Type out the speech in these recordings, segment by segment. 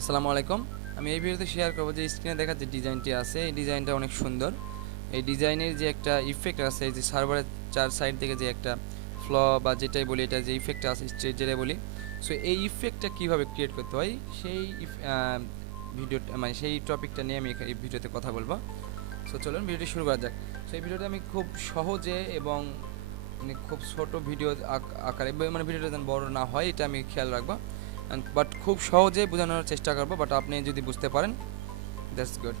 আসসালামু আলাইকুম। আমি এই ভিডিওতে শেয়ার করব যে স্ক্রিনে দেখা যে ডিজাইনটি আছে, এই ডিজাইনটা অনেক সুন্দর। এই ডিজাইনের যে একটা ইফেক্ট আছে, এই যে সার্ভারের চার সাইড থেকে যে একটা ফ্ল বা যেটাই বলি, এটা যে ইফেক্টটা আছে স্ট্রেট যেটা বলি, সো এই ইফেক্টটা কীভাবে ক্রিয়েট করতে হয় সেই ভিডিওটা মানে সেই টপিকটা নিয়ে আমি এই ভিডিওতে কথা বলবো। সো চলুন ভিডিওটি শুরু করা যাক। সো এই ভিডিওটা আমি খুব সহজে এবং মানে খুব ছোট ভিডিও আকারে মানে ভিডিওটা যেন বড় না হয় এটা আমি খেয়াল রাখবো, বাট খুব সহজে বোঝানোর চেষ্টা করবো। বাট আপনি যদি বুঝতে পারেন দ্যাটস গুড।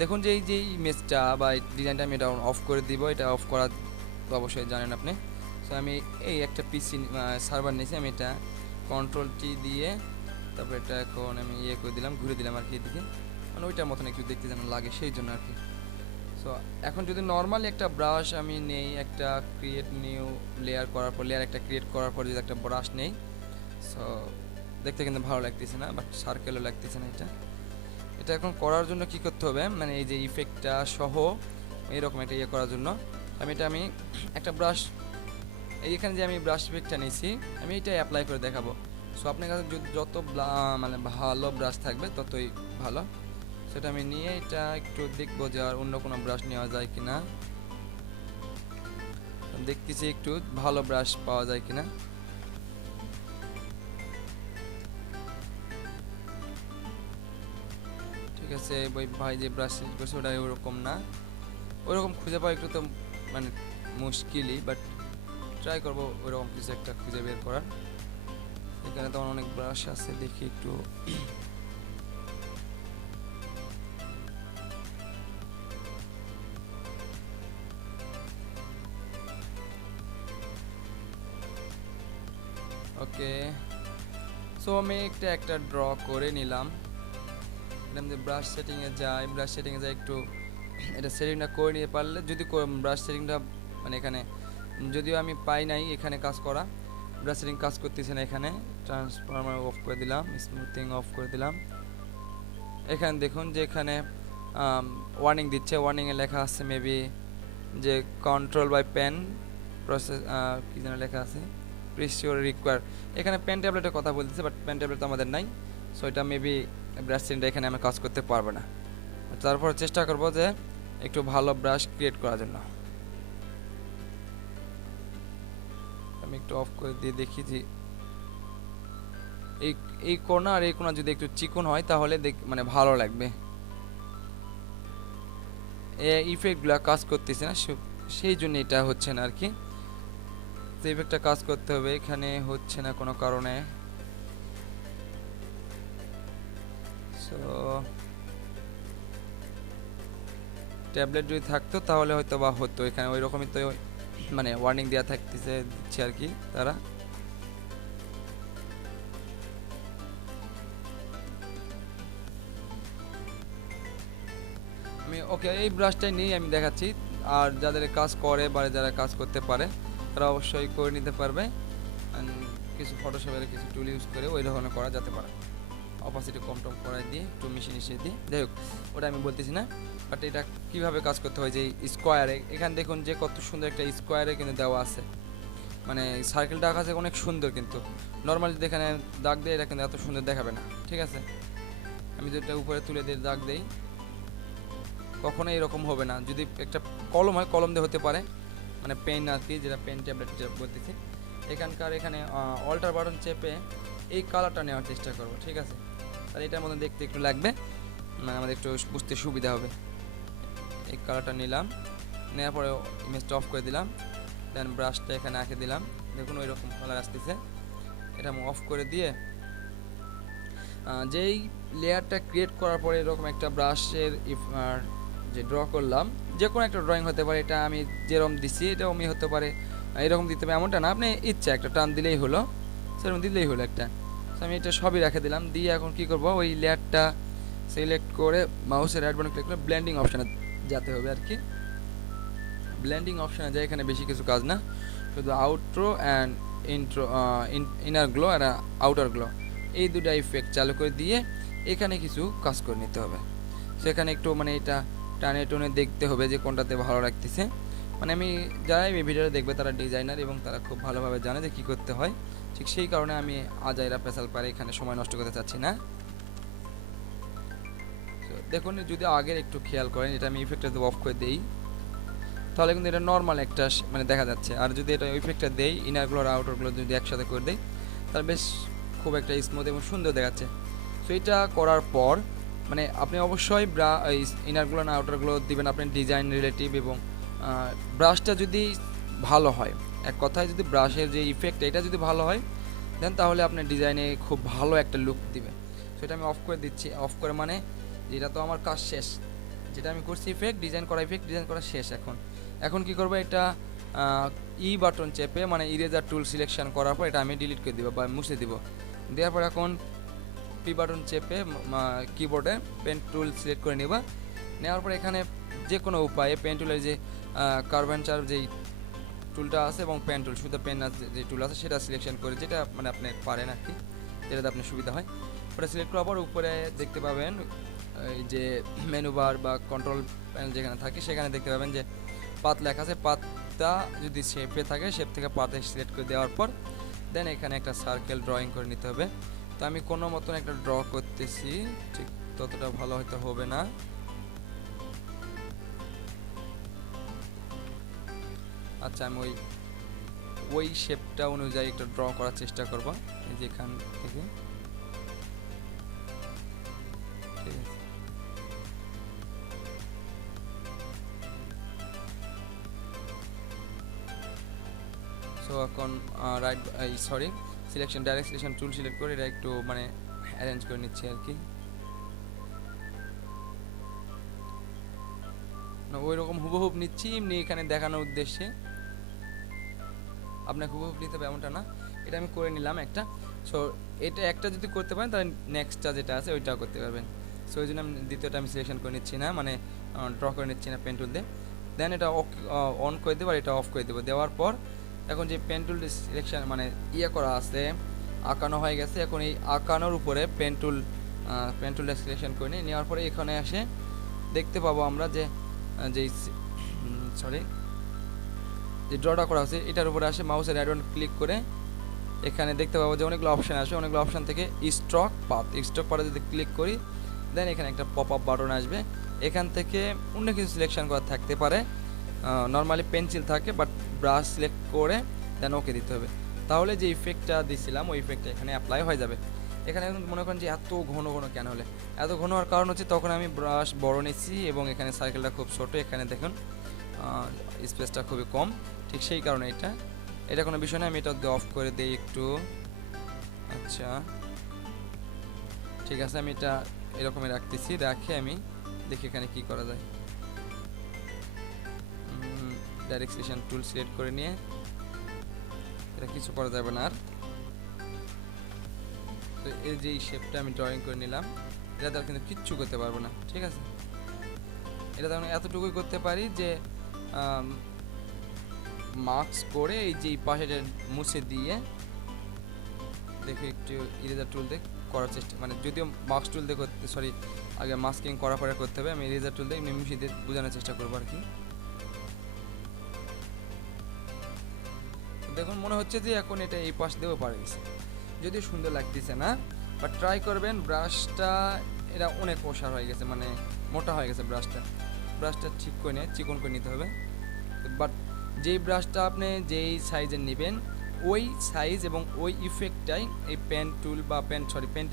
দেখুন যে এই যে ইমেজটা বা ডিজাইনটা আমি এটা অফ করে দিব। এটা অফ করা তো অবশ্যই জানেন আপনি। সো আমি এই একটা পিসি সার্ভার নিয়েছি, আমি এটা কন্ট্রোল টি দিয়ে তারপর এটা এখন আমি করে দিলাম, ঘুরে দিলাম আর কি এদিকে, মানে ওইটার মতন একটু দেখতে যেন লাগে সেই জন্য আর কি। সো এখন যদি নর্মালি একটা ব্রাশ আমি নেই, একটা ক্রিয়েট নিউ লেয়ার করার পর লেয়ার একটা ক্রিয়েট করার পর যদি একটা ব্রাশ নেই, সো দেখতে কিন্তু ভালো লাগতেছে না, বাট সার্কেলও লাগতেছে না। এটা এখন করার জন্য কি করতে হবে, মানে এই যে ইফেক্টটা সহ এইরকম একটা করার জন্য আমি একটা ব্রাশ, এইখানে যে আমি ব্রাশ ইফেক্টটা নিয়েছি আমি এটা অ্যাপ্লাই করে দেখাবো। সো আপনার কাছে যত মানে ভালো ব্রাশ থাকবে ততই ভালো। সেটা আমি নিয়ে এটা একটু দেখবো যে আর অন্য কোনো ব্রাশ নেওয়া যায় কিনা, দেখতেছি একটু ভালো ব্রাশ পাওয়া যায় কিনা। ঠিক আছে, ওই ভাই যে ব্রাশ ইউজ করছে ওটা ওরকম না, ওরকম খুঁজে পাওয়া একটু তো মানে মুশকিলই, বাট ট্রাই করবো ওইরকম কিছু একটা খুঁজে বের করার। এখানে তো অনেক ব্রাশ আছে, দেখি একটু। ওকে, সো আমি একটা ড্র করে নিলাম। যে ব্রাশ সেটিংয়ে যাই, ব্রাশ সেটিংয়ে যাই একটু এটা সেটিংটা করে নিতে পারলে, যদি ব্রাশ সেটিংটা মানে এখানে যদিও আমি পাই নাই এখানে কাজ করা, ব্রাশ সেটিং কাজ করতেছে না। এখানে ট্রান্সফর্মার অফ করে দিলাম, স্মুথিং অফ করে দিলাম। এখানে দেখুন যে এখানে ওয়ার্নিং দিচ্ছে, ওয়ার্নিংয়ে লেখা আছে মেবি যে কন্ট্রোল বাই পেন প্রসেস কী যেন লেখা আছে, প্রিসিওর রিকোয়ার। এখানে পেন ট্যাবলেটের কথা বলতেছে, বাট পেন ট্যাবলেট তো আমাদের নাই। সো এটা মেবি ব্রাশ সেটিংটা এখানে আমি কাজ করতে পারবো না। তারপর চেষ্টা করব যে একটু ভালো ব্রাশ ক্রিয়েট করার জন্য। আমি একটু অফ করে দিয়ে দেখি যে এই কোণা আর এই কোণা যদি একটু চিকন হয় তাহলে মানে ভালো লাগবে। এই ইফেক্টগুলো কাজ করতেছে না, সেই জন্য এটা হচ্ছে না আর কি। এই ইফেক্টটা কাজ করতে হবে, এখানে হচ্ছে না কোনো কারণে। সো ট্যাবলেট যদি থাকতো তাহলে হয়তো বা হতো, এখানে ওই রকমই তো মানে ওয়ার্নিং দেওয়া থাকতেছে দিচ্ছে আর কি তারা। আমি ওকে এই ব্রাশটাই নিয়ে আমি দেখাচ্ছি, আর যাদের কাজ করে বা যারা কাজ করতে পারে তারা অবশ্যই করে নিতে পারবে। কিছু ফটোশপের কিছু টুল ইউজ করে ওই ধরনের করা যেতে পারে, অপাসিটি কম টম করাই দিয়ে একটু মিশিয়ে দিয়ে, যাই হোক ওটা আমি বলতেছি না। বাট এটা কীভাবে কাজ করতে হয় যে স্কোয়ারে, এখানে দেখুন যে কত সুন্দর একটা স্কোয়ারে কিন্তু দেওয়া আছে, মানে সার্কেলটা আঁকা আছে অনেক সুন্দর, কিন্তু নর্মালি যদি এখানে দাগ দেয় এটা কিন্তু এত সুন্দর দেখাবে না। ঠিক আছে, আমি যদি উপরে তুলে দিয়ে দাগ দেই কখনো এরকম হবে না। যদি একটা কলম হয় কলম দিয়ে হতে পারে, মানে পেন আর কি, যেটা পেন ট্যাবলেট যেটা বলতেছি। এখানে অল্টার বাটন চেপে এই কালারটা নেওয়ার চেষ্টা করব। ঠিক আছে, তাহলে এটার মধ্যে দেখতে একটু লাগবে, মানে আমাদের একটু বুঝতে সুবিধা হবে। এই কালারটা নিলাম, নেওয়ার পরে ইমেজটা অফ করে দিলাম, দেন ব্রাশটা এখানে আঁকে দিলাম। দেখুন ওই রকম কালার আসতেছে। এটা আমি অফ করে দিয়ে যেই লেয়ারটা ক্রিয়েট করার পরে এরকম একটা ব্রাশের যে ড্র করলাম, যে কোনো একটা ড্রয়িং হতে পারে, এটা আমি যেরকম দিছি এটাও আমি হতে পারে, এরকম দিতে হবে এমনটা না, আপনি ইচ্ছা একটা টান দিলেই হলো, সেরকম দিলেই হলো একটা। তো আমি এটা সবই রেখে দিলাম, দিয়ে এখন কি করব, ওই লেয়ারটা সিলেক্ট করে মাউসের রাইট বাটন ক্লিক করে ব্লেন্ডিং অপশানে যেতে হবে আর কি। ব্লেন্ডিং অপশানে যায়, এখানে বেশি কিছু কাজ না, শুধু আউটরো অ্যান্ড ইনার গ্লো আর আউটার গ্লো, এই দুটা ইফেক্ট চালু করে দিয়ে এখানে কিছু কাজ করে নিতে হবে। সেখানে একটু মানে এটা টানে টনে দেখতে হবে যে কোনটাতে ভালো লাগতেছে। মানে আমি যারা এই ভিডিওটা দেখবে তারা ডিজাইনার এবং তারা খুব ভালোভাবে জানে যে কী করতে হয়, ঠিক সেই কারণে আমি আজাইরা পেশাল পারে এখানে সময় নষ্ট করতে চাচ্ছি না। দেখুন যদি আগের একটু খেয়াল করেন, এটা আমি ইফেক্টটা অফ করে দেই, তাহলে কিন্তু এটা নর্মাল একটা মানে দেখা যাচ্ছে। আর যদি এটা ইফেক্টটা দেই, ইনারগুলো আর আউটারগুলো যদি একসাথে করে দেই, তাহলে বেশ খুব একটা স্মুথ এবং সুন্দর দেখাচ্ছে। সো এটা করার পর মানে আপনি অবশ্যই ইনারগুলো না আউটারগুলো দিবেন আপনি ডিজাইন রিলেটিভ, এবং ব্রাশটা যদি ভালো হয়, এক কথায় যদি ব্রাশের যে ইফেক্ট এটা যদি ভালো হয়, দেন তাহলে আপনার ডিজাইনে খুব ভালো একটা লুক দিবে। সেটা আমি অফ করে দিচ্ছি। অফ করে মানে এটা তো আমার কাজ শেষ, যেটা আমি করছি ইফেক্ট ডিজাইন করা শেষ। এখন কি করবো, এটা ই বাটন চেপে মানে ইরেজার টুল সিলেকশন করার পর এটা আমি ডিলিট করে দিব বা মুছে দিব। দেওয়ার পর এখন পি বাটন চেপে কিবোর্ডে পেন টুল সিলেক্ট করে নেবা। নেওয়ার পর এখানে যে কোনো উপায়ে পেন টুলের যে কার্ভেচার যেই টুলটা আছে এবং পেন টুল শুধু পেন যে টুল আছে সেটা সিলেকশন করে, যেটা মানে আপনি পারেন আর কি, যেটাতে আপনার সুবিধা হয়। ওটা সিলেক্ট করার পর উপরে দেখতে পাবেন এই যে মেনু বার বা কন্ট্রোল প্যানেল যেখানে থাকে সেখানে দেখতে পাবেন যে পাত লেখা আছে। পাতটা যদি শেপে থাকে, শেপ থেকে পাতে সিলেক্ট করে দেওয়ার পর দেন এখানে একটা সার্কেল ড্রয়িং করে নিতে হবে। তো আমি কোনো মতন একটা ড্র করতেছি, ঠিক ততটা ভালো হয়তো হবে না। আচ্ছা, আমি ওই শেপটা অনুযায়ী একটা ড্র করার চেষ্টা করব, এই যে এখান থেকে। ঠিক আছে, সো এখন selection direct selection tool select করে এটা একটু মানে অ্যারেঞ্জ করে নিচ্ছি আর কি। ওই রকম হুবহুব নিচ্ছি এমনি এখানে দেখানোর উদ্দেশ্যে, আপনাকে হুবহুব নিতে হবে এমনটা না। এটা আমি করে নিলাম একটা। সো এটা একটা যদি করতে পারেন তাহলে নেক্সটটা যেটা আছে ওইটাও করতে পারবেন। সো ওই জন্য আমি দ্বিতীয়টা আমি সিলেকশন করে নিচ্ছি না, মানে ড্র করে নিচ্ছি না পেন টুল দিয়ে। দেন এটা অন করে দেবো আর এটা অফ করে দেবো। দেওয়ার পর এখন যে পেন টুল সিলেকশন মানে করা আছে, আঁকানো হয়ে গেছে। এখন এই আঁকানোর উপরে পেন টুলটা সিলেকশন করে নিই। নেওয়ার পরে এখানে আসে দেখতে পাবো আমরা যে যে ড্রটা করা আছে এটার উপরে আসে মাউসের রাইট বাটন ক্লিক করে এখানে দেখতে পাবো যে অনেকগুলো অপশান আসে। অনেকগুলো অপশান থেকে স্ট্রোক পাথে যদি ক্লিক করি, দেন এখানে একটা পপ আপ বাটন আসবে। এখান থেকে অন্য কিছু সিলেকশন করা থাকতে পারে, নর্মালি পেন্সিল থাকে, বাট ব্রাশ সিলেক্ট করে দেন ওকে দিতে হবে। তাহলে যে ইফেক্টটা দিয়েছিলাম ওই ইফেক্টটা এখানে অ্যাপ্লাই হয়ে যাবে। এখানে এখন মনে করেন যে এত ঘন কেন হলে, এত ঘন হওয়ার কারণ হচ্ছে তখন আমি ব্রাশ বড় নিচ্ছি এবং এখানে সার্কেলটা খুব ছোট, এখানে দেখুন স্পেসটা খুবই কম, ঠিক সেই কারণে এটা কোনো বিষয় না। আমি এটা অফ করে দিই একটু। আচ্ছা ঠিক আছে, আমি এটা এরকমই রাখতেছি। রাখে আমি দেখি এখানে কি করা যায়। ডাইরেক্ট সিলেকশন টুল সিলেক্ট করে নিয়ে এটা কিছু করা যাবে না আর। তো এই যে শেপটা আমি ড্রয়িং করে নিলাম, এটা তার কিন্তু কিচ্ছু করতে পারবো না। ঠিক আছে, এটা তার এতটুকুই করতে পারি যে মার্কস করে এই যে পাশেটা মুছে দিয়ে দেখে একটু ইরেজার টুল দিয়ে করার চেষ্টা, মানে যদিও মার্কস টুল দিয়ে করতে আগে মাস্কিং করার পরে করতে হবে, আমি ইরেজার টুল দিয়ে মুছে দিয়ে বোঝানোর চেষ্টা করবো আর কি। দেখুন মনে হচ্ছে যে এখন এটা এই পাশ দিয়েও পারে গেছে, যদিও সুন্দর লাগতেছে না, বাট ট্রাই করবেন। ব্রাশটা এটা অনেক ওষার হয়ে গেছে, মানে মোটা হয়ে গেছে ব্রাশটা ঠিক করে নিয়ে চিকন করে নিতে হবে। বাট যেই ব্রাশটা আপনি যেই সাইজের নেবেন ওই সাইজ এবং ওই ইফেক্টটাই এই পেন টুল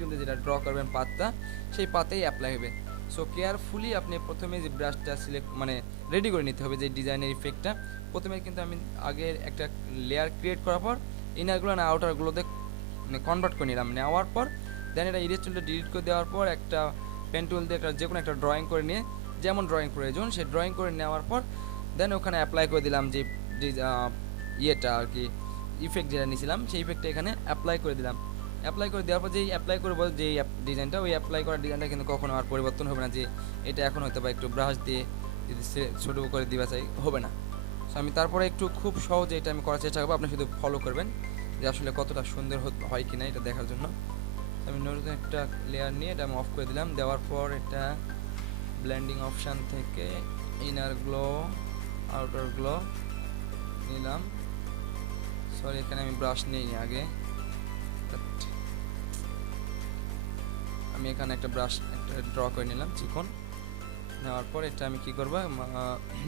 দিয়ে যেটা ড্র করবেন পাতটা, সেই পাতেই অ্যাপ্লাই হবে। সো কেয়ারফুলি আপনি প্রথমে যে ব্রাশটা মানে রেডি করে নিতে হবে যে ডিজাইনের ইফেক্টটা। প্রথমে কিন্তু আমি আগের একটা লেয়ার ক্রিয়েট করার পর ইনারগুলো না আউটারগুলোতে মানে কনভার্ট করে নিলাম। নেওয়ার পর দেন এটা ইরেজ টুলটা ডিলিট করে দেওয়ার পর একটা পেন টুল দিয়ে যে কোনো একটা ড্রয়িং করে নিয়ে, যেমন ড্রয়িং প্রয়োজন সেই ড্রয়িং করে নেওয়ার পর দেন ওখানে অ্যাপ্লাই করে দিলাম যে আর কি ইফেক্ট যেটা নিয়েছিলাম সেই ইফেক্টটা এখানে অ্যাপ্লাই করে দিলাম। অ্যাপ্লাই করে দেওয়ার পর যেই অ্যাপ্লাই করবো যেই ডিজাইনটা, ওই অ্যাপ্লাই করা ডিজাইনটা কিন্তু কখনো আর পরিবর্তন হবে না, যে এটা এখন হয়তো বা একটু ব্রাশ দিয়ে যদি ছোটো করে দিবা চাই হবে না। সো আমি তারপরে একটু খুব সহজে এটা আমি করার চেষ্টা করবো, আপনি শুধু ফলো করবেন যে আসলে কতটা সুন্দর হয় কিনা এটা দেখার জন্য। আমি নতুন একটা লেয়ার নিয়ে এটা আমি অফ করে দিলাম। দেওয়ার পর এটা ব্লেন্ডিং অপশান থেকে ইনার গ্লো আউটার গ্লো নিলাম, সরি এখানে আমি ব্রাশ নিইনি আগে, আমি এখানে একটা ব্রাশ একটা ড্র করে নিলাম চিকন। নেওয়ার পর এটা আমি কি করব,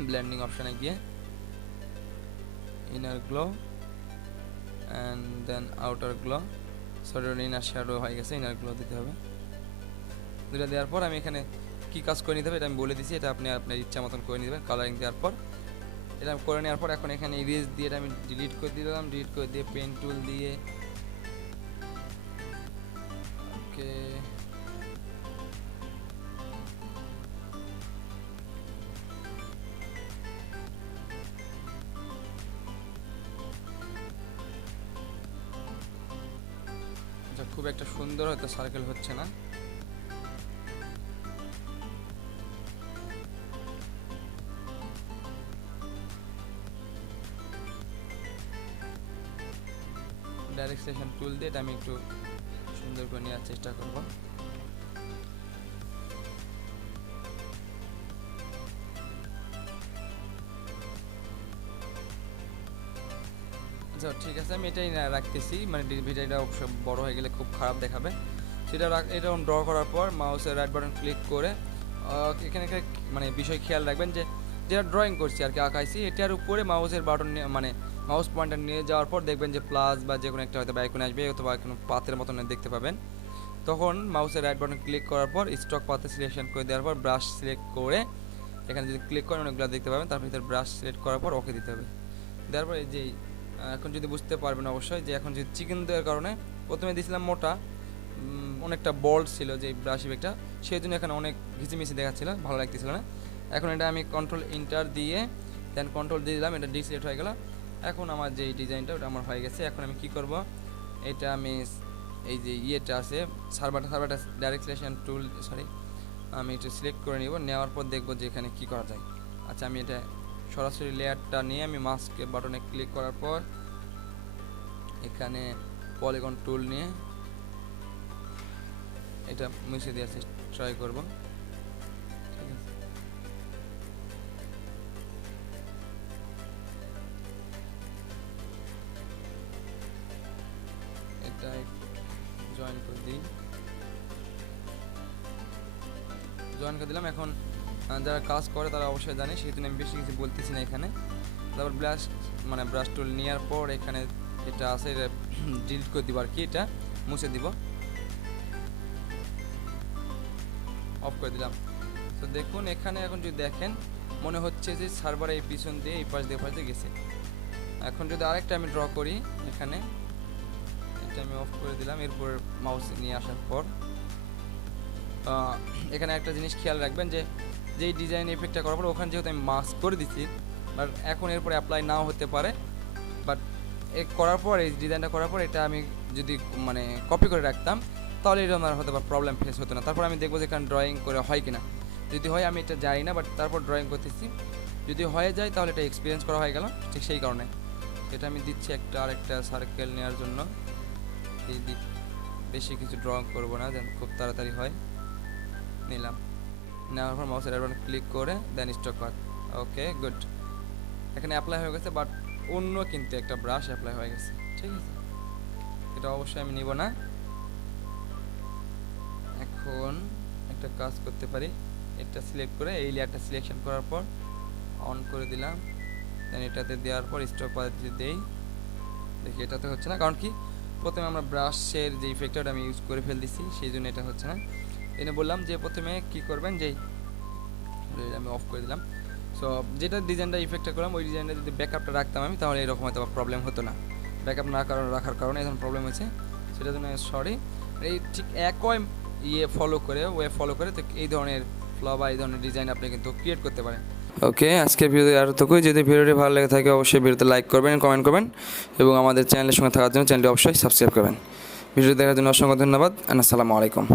ব্লেন্ডিং অপশানে গিয়ে inner glow and then outer glow, sorry inner shadow হয়ে গেছে, ইনার গ্লো দিতে হবে। দুটো দেওয়ার পর আমি এখানে কি কাজ করে নিতে হবে এটা আমি বলে দিচ্ছি, এটা আপনি আপনার ইচ্ছা মতন করে নেবেন। কালারিং দেওয়ার পর এটা করে নেওয়ার পর এখন এখানে ইরেজ দিয়ে এটা আমি ডিলিট করে দিলাম, ডিলিট করে দিয়ে পেন টুল দিয়ে ওকে খুব একটা সুন্দর হয়তো সার্কেল হচ্ছে না, ডাইরেক্ট সিলেকশন টুল দিয়ে এটা আমি একটু সুন্দর করে নেওয়ার চেষ্টা করব। আচ্ছা ঠিক আছে, আমি এটাই রাখতেছি, মানে ভিডিওটা অবশ্য বড় হয়ে গেলে খুব খারাপ দেখাবে। সেটা এরকম ড্র করার পর মাউসের রাইট বাটন ক্লিক করে এখানে মানে বিষয় খেয়াল রাখবেন যে যেটা ড্রয়িং করছি আর কি আঁকাইছি, এটার উপরে মাউসের বাটন মানে মাউস পয়েন্টার নিয়ে যাওয়ার পর দেখবেন যে প্লাস বা যে কোনো একটা হয়তো আইকন আসবে অথবা কোনো পাতের মতন দেখতে পাবেন। তখন মাউসের রাইট বাটন ক্লিক করার পর স্টক পাতে সিলেকশন করে দেওয়ার পর ব্রাশ সিলেক্ট করে এখানে যদি ক্লিক করেন অনেকগুলো দেখতে পাবেন, তারপর ভিতরে ব্রাশ সিলেক্ট করার পর ওকে দিতে হবে। দেওয়ার পর এই যে এখন যদি বুঝতে পারবেন অবশ্যই যে এখন যদি চিকেন দেওয়ার কারণে প্রথমে দিয়েছিলাম মোটা অনেকটা বল্ড ছিল যে ব্রাশ ইফেক্টটা, সেই জন্য এখানে অনেক ঘিচিমিচি দেখাচ্ছিল, ভালো লাগতেছিল না। এখন এটা আমি কন্ট্রোল ইন্টার দিয়ে দেন কন্ট্রোল দিয়ে দিলাম, এটা ডিসিলেক্ট হয়ে গেল। এখন আমার যে ডিজাইনটা ওটা আমার হয়ে গেছে। এখন আমি কি করব, এটা আমি এই যে ইয়েটা আছে সার্ভারটা ডাইরেক্ট সিলেকশন টুল সরি আমি এটা সিলেক্ট করে নিব, নেওয়ার পর দেখব যে এখানে কি করা যায়। আচ্ছা আমি এটা সরাসরি লেয়ারটা নিয়ে আমি মাস্কের বাটনে ক্লিক করার পর এখানে পলিগন টুল নিয়ে এটা মুছে দেওয়ার ট্রাই করব। ঠিক আছে, এটা জয়েন করে দিই, জয়েন করে দিলাম। এখন যারা কাজ করে তারা অবশ্যই জানে, সেই জন্য আমি বেশি কিছু বলতেছি না এখানে। তারপর ব্রাশ টুল নেওয়ার পর এখানে এটা আছে, এটা ডিলিট করে দিব আর কি, এটা মুছে দিব, অফ করে দিলাম। তো দেখুন এখানে এখন যদি দেখেন মনে হচ্ছে যে সার্ভার এই পিছন দিয়ে এই পাশ দিয়ে পাশ দিয়ে গেছে। এখন যদি আরেকটা আমি ড্র করি এখানে, এটা আমি অফ করে দিলাম। এরপর মাউস নিয়ে আসার পর এখানে একটা জিনিস খেয়াল রাখবেন যে যেই ডিজাইন এফেক্টটা করার পর ওখানে যেহেতু আমি মাস্ক করে দিচ্ছি, বাট এখন এরপর অ্যাপ্লাই নাও হতে পারে, বাট করার পর এই ডিজাইনটা করার পর এটা আমি যদি মানে কপি করে রাখতাম তাহলে এটা আমার হয়তো বা প্রবলেম ফেস হতো না। তারপর আমি দেখবো যে এখানে ড্রয়িং করে হয় কিনা, যদি হয় আমি এটা জানি না, বাট তারপর ড্রয়িং করতেছি, যদি হয়ে যায় তাহলে এটা এক্সপিরিয়েন্স করা হয়ে গেল। ঠিক সেই কারণে এটা আমি দিচ্ছি একটা আরেকটা সার্কেল নেওয়ার জন্য, এই দিক বেশি কিছু ড্র করব না, যেন খুব তাড়াতাড়ি হয়। নিলাম, নেওয়ার পর মাউসের রাইট বাটন ক্লিক করে দেন স্টক পাথ, ওকে গুড, এখানে অ্যাপ্লাই হয়ে গেছে, বাট অন্য কিন্তু একটা ব্রাশ অ্যাপ্লাই হয়ে গেছে। ঠিক আছে, এটা অবশ্যই আমি নিব না। এখন একটা কাজ করতে পারি, এটা সিলেক্ট করে এই লেয়ারটা সিলেকশন করার পর অন করে দিলাম, দেন এটাতে দেওয়ার পর স্টক পাথ যদি দেই, দেখি এটাতে হচ্ছে না, কারণ কি প্রথমে আমরা ব্রাশের যে ইফেক্টটা আমি ইউজ করে ফেল দিছি, সেই জন্য এটা হচ্ছে না। এনে বললাম যে প্রথমে কি করবেন, যেই আমি অফ করে দিলাম। সো যেটা ডিজাইনটা ইফেক্টটা করলাম ওই ডিজাইনটা যদি ব্যাকআপটা রাখতাম আমি, তাহলে এরকম হয়তো প্রবলেম হতো না। ব্যাকআপ না রাখার কারণে এখন প্রবলেম হয়েছে, সেটার জন্য সরি। এই ঠিক একই ওয়ে ফলো করে তো এই ধরনের ফ্লো বা এই ধরনের ডিজাইন আপনি কিন্তু ক্রিয়েট করতে পারেন। ওকে, আজকের ভিডিও আর তকুই। যদি ভিডিওটি ভালো লেগে থাকে অবশ্যই ভিডিওতে লাইক করবেন, কমেন্ট করবেন এবং আমাদের চ্যানেলের সঙ্গে থাকার জন্য চ্যানেলটি অবশ্যই সাবস্ক্রাইব করবেন। ভিডিও দেখার জন্য অসংখ্য ধন্যবাদ। আসসালামু আলাইকুম।